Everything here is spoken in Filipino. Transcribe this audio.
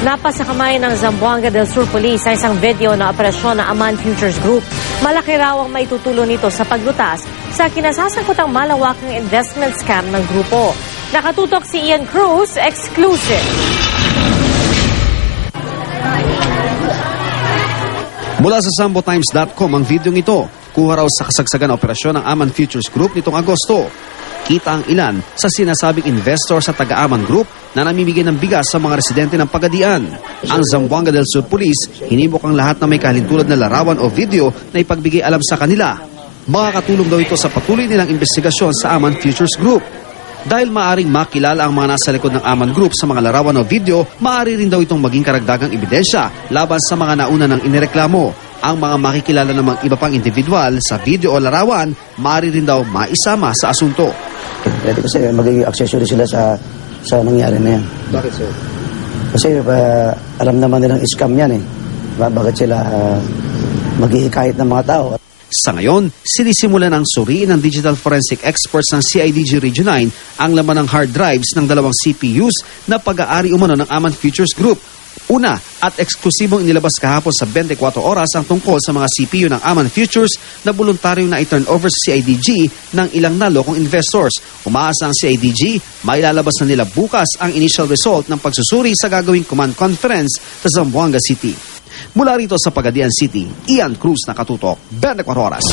Napa sa kamay ng Zamboanga del Sur Police sa isang video na operasyon ng Aman Futures Group. Malaki raw ang maitutulong nito sa paglutas sa kinasasangkutang malawakang investment scam ng grupo. Nakatutok si Ian Cruz, exclusive. Mula sa sambotimes.com ang videong ito. Kuha raw sa kasagsagan na operasyon ng Aman Futures Group nitong Agosto. Kita ang ilan sa sinasabing investor sa taga-Aman Group na namimigay ng bigas sa mga residente ng Pagadian. Ang Zamboanga del Sur Police hinimok ang lahat na may kalintulad na larawan o video na ipagbigay alam sa kanila. Makakatulong daw ito sa patuloy nilang investigasyon sa Aman Futures Group. Dahil maaring makilala ang mga nasa likod ng Aman Group sa mga larawan o video, maaari rin daw itong maging karagdagang ebidensya laban sa mga nauna ng inireklamo. Ang mga makikilala ng mga iba pang individual sa video o larawan, maaari rin daw maisama sa asunto. Pwede kasi magiging accessory sila sa nangyari na yan. Bakit sir? Kasi alam naman nilang scam yan eh. Bakit sila maghihikayat ng mga tao? Sa ngayon, sinisimulan ang suriin ng digital forensic experts ng CIDG Region 9 ang laman ng hard drives ng dalawang CPUs na pag-aari umano ng Aman Futures Group. Una at eksklusibong inilabas kahapon sa 24 oras ang tungkol sa mga CPU ng Aman Futures na voluntaryong na i-turn over sa CIDG ng ilang nalokong investors. Umaasa ang CIDG, mailalabas na nila bukas ang initial result ng pagsusuri sa gagawing command conference sa Zamboanga City. Mula rito sa Pagadian City, Ian Cruz, nakatutok, 24 oras.